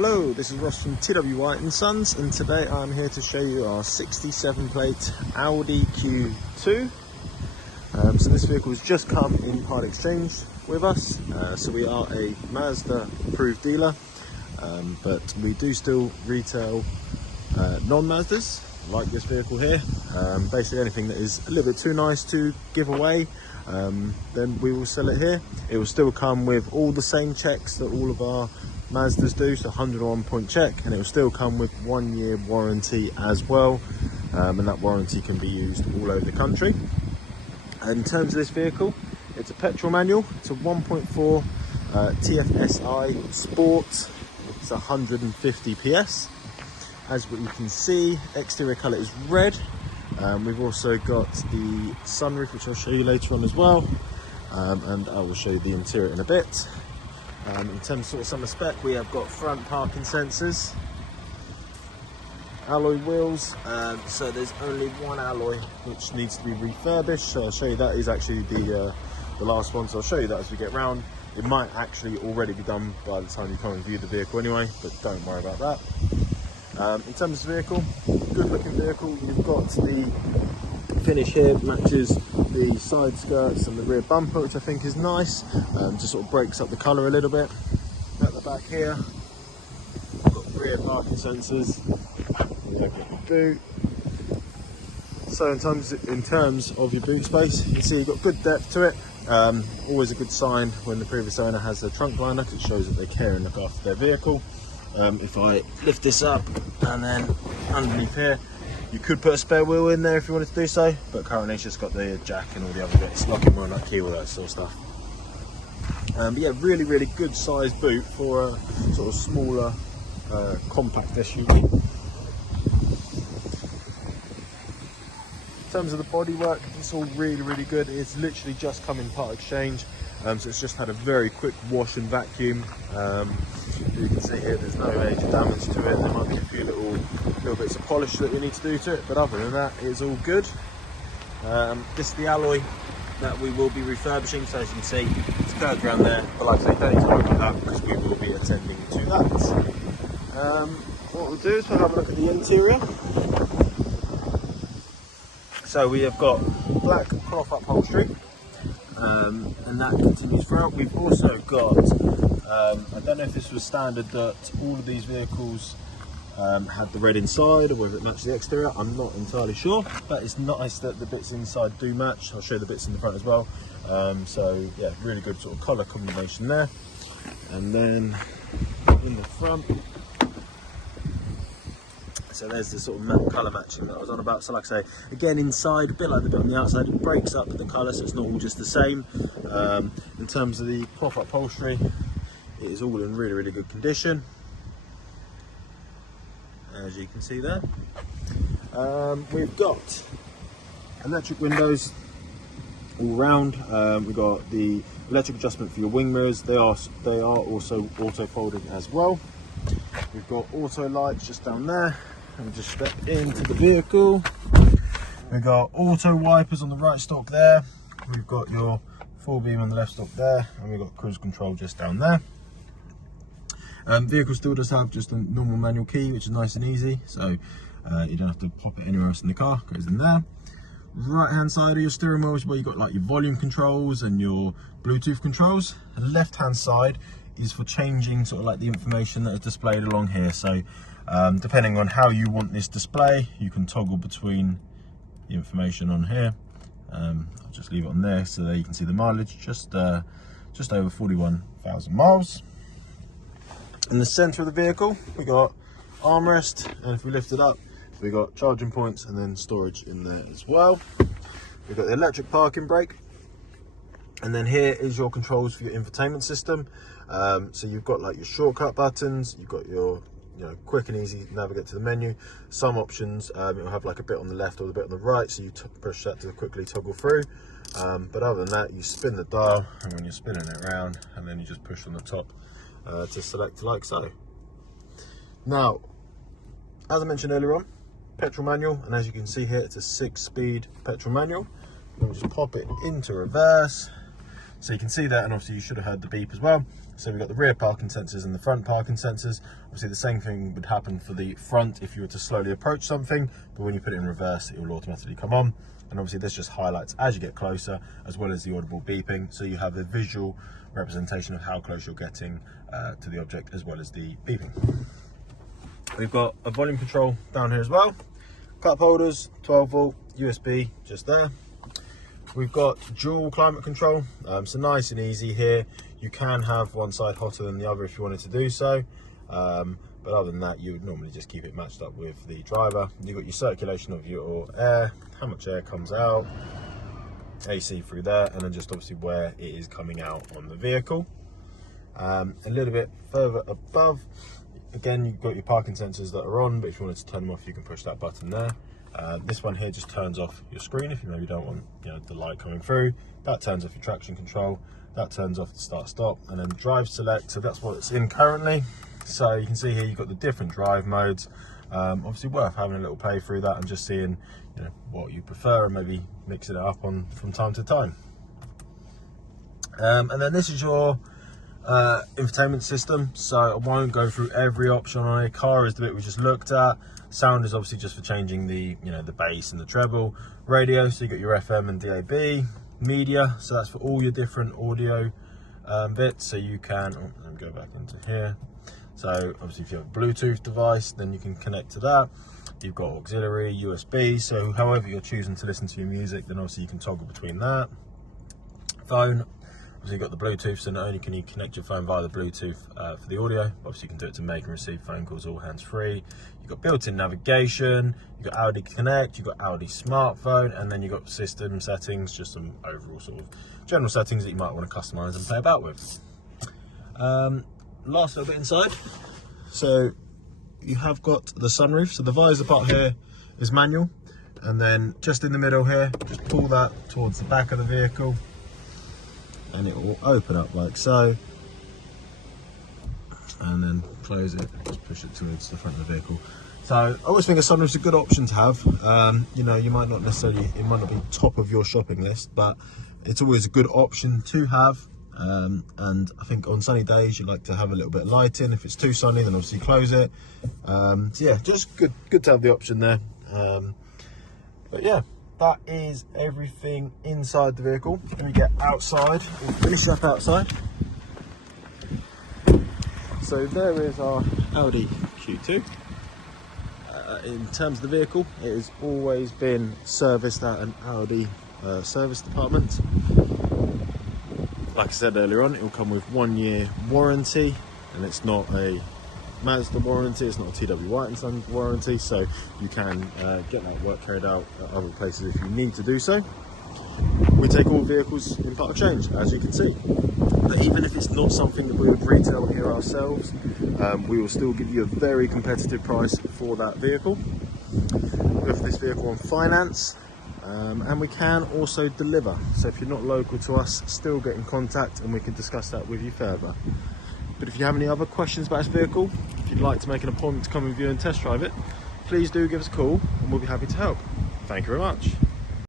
Hello, this is Ross from TFY Sons, and today I'm here to show you our 67 plate Audi Q2. So this vehicle has just come in part exchange with us. So we are a Mazda approved dealer, but we do still retail non-Mazdas like this vehicle here. Basically anything that is a little bit too nice to give away, then we will sell it here. It will still come with all the same checks that all of our Mazdas do, so 101 point check, and it will still come with 1 year warranty as well, and that warranty can be used all over the country. In terms of this vehicle, it's a petrol manual. It's a 1.4 TFSI Sport. It's 150 PS. As what you can see, exterior colour is red. We've also got the sunroof, which I'll show you later on as well, and I will show you the interior in a bit. In terms of some spec, we have got front parking sensors, alloy wheels, so there's only one alloy which needs to be refurbished, so I'll show you that is actually the last one, so I'll show you that as we get round. It might actually already be done by the time you come and view the vehicle anyway, but don't worry about that. In terms of the vehicle, good looking vehicle. You've got the finish here matches the side skirts and the rear bumper, which I think is nice. Just sort of breaks up the colour a little bit. At the back here, we've got rear parking sensors. Boot. So in terms of your boot space, you can see you've got good depth to it. Always a good sign when the previous owner has a trunk liner, because it shows that they care and look after their vehicle. If I lift this up and then underneath here, you could put a spare wheel in there if you wanted to do so, but currently it's just got the jack and all the other bits, locking wheel, nut key, all that sort of stuff. But yeah, really good sized boot for a sort of smaller, compact SUV. In terms of the bodywork, it's all really good. It's literally just come in part exchange, so it's just had a very quick wash and vacuum. You can see here there's no major damage to it. There might be a few little bits of polish that we need to do to it, but other than that, it's all good. This is the alloy that we will be refurbishing, so as you can see, it's curved around there, but like I say, don't need to worry about that because we will be attending to that. What we'll do is we'll have a look at the interior. So we have got black cloth upholstery, and that continues throughout. We've also got, I don't know if this was standard that all of these vehicles had the red inside, or whether it matched the exterior, I'm not entirely sure, but it's nice that the bits inside do match. I'll show you the bits in the front as well. So yeah, really good sort of colour combination there. And then in the front, so there's the sort of colour matching that I was on about. So like I say, again inside, a bit like the bit on the outside, it breaks up the colour, so it's not all just the same. In terms of the cloth upholstery, it is all in really good condition, as you can see there. We've got electric windows all round. We've got the electric adjustment for your wing mirrors. They are also auto folding as well. We've got auto lights just down there. Let me just step into the vehicle. We've got auto wipers on the right stalk there. We've got your full beam on the left stalk there, and we've got cruise control just down there. Vehicle still does have just a normal manual key, which is nice and easy, so you don't have to pop it anywhere else in the car. It goes in there. Right hand side of your steering wheel is where you've got like your volume controls and your Bluetooth controls. The left hand side is for changing sort of like the information that is displayed along here. So depending on how you want this display, you can toggle between the information on here. I'll just leave it on there, so there you can see the mileage, just over 41,000 miles. In the centre of the vehicle, we got armrest, and if we lift it up, we got charging points and then storage in there as well. We've got the electric parking brake, and then here is your controls for your infotainment system. So you've got like your shortcut buttons, you've got your quick and easy navigate to the menu. Some options it'll have like a bit on the left or a bit on the right, so you push that to quickly toggle through. But other than that, you spin the dial, and when you're spinning it around, and then you just push on the top to select like so. Now, as I mentioned earlier on, petrol manual, and as you can see here, it's a 6-speed petrol manual. We'll just pop it into reverse. So you can see that, and obviously you should have heard the beep as well. So we've got the rear parking sensors and the front parking sensors. Obviously the same thing would happen for the front if you were to slowly approach something, but when you put it in reverse, it will automatically come on. And obviously this just highlights as you get closer, as well as the audible beeping. So you have a visual representation of how close you're getting to the object, as well as the beeping. We've got a volume control down here as well. Cup holders, 12 volt, USB just there. We've got dual climate control, so nice and easy here. You can have one side hotter than the other if you wanted to do so. But other than that, you would normally just keep it matched up with the driver. You've got your circulation of your air, how much air comes out, AC through there, and then just obviously where it is coming out on the vehicle. A little bit further above, again, you've got your parking sensors that are on, but if you wanted to turn them off, you can push that button there. This one here just turns off your screen if you maybe don't want, you know, the light coming through. That turns off your traction control. That turns off the start-stop, and then Drive Select. So that's what it's in currently. So you can see here you've got the different drive modes. Obviously worth having a little play through that and just seeing, you know, what you prefer, and maybe mixing it up on from time to time. And then this is your infotainment system. So I won't go through every option on a car. Is the bit we just looked at. Sound is obviously just for changing the, you know, the bass and the treble. Radio, so you got your FM and DAB. Media, so that's for all your different audio bits. So you can, let me go back into here. So obviously if you have a Bluetooth device, then you can connect to that. You've got auxiliary, USB, so however you're choosing to listen to your music, then obviously you can toggle between that. Phone, obviously you've got the Bluetooth, so not only can you connect your phone via the Bluetooth for the audio, obviously you can do it to make and receive phone calls all hands-free. You've got built-in navigation, you've got Audi Connect, you've got Audi Smartphone, and then you've got system settings, just some overall sort of general settings that you might want to customize and play about with. Last little bit inside, so you have got the sunroof. So the visor part here is manual, and then just in the middle here, just pull that towards the back of the vehicle, and it will open up like so, and then close it, just push it towards the front of the vehicle. So I always think a sunroof is a good option to have. You know, you might not necessarily, it might not be top of your shopping list, but it's always a good option to have. And I think on sunny days you like to have a little bit of lighting. If it's too sunny, then obviously close it. So yeah, just good to have the option there. But yeah, that is everything inside the vehicle. Let me get outside, we'll finish up outside. So there is our Audi Q2. In terms of the vehicle, it has always been serviced at an Audi service department. Like I said earlier on, it will come with 1 year warranty, and it's not a Mazda warranty, it's not a TWY and Sons warranty, so you can get that work carried out at other places if you need to do so. We take all vehicles in part exchange, as you can see. But even if it's not something that we would retail here ourselves, we will still give you a very competitive price for that vehicle. We offer this vehicle on finance. And we can also deliver, so if you're not local to us, still get in contact and we can discuss that with you further. But if you have any other questions about this vehicle, if you'd like to make an appointment to come and view and test drive it, please do give us a call and we'll be happy to help. Thank you very much.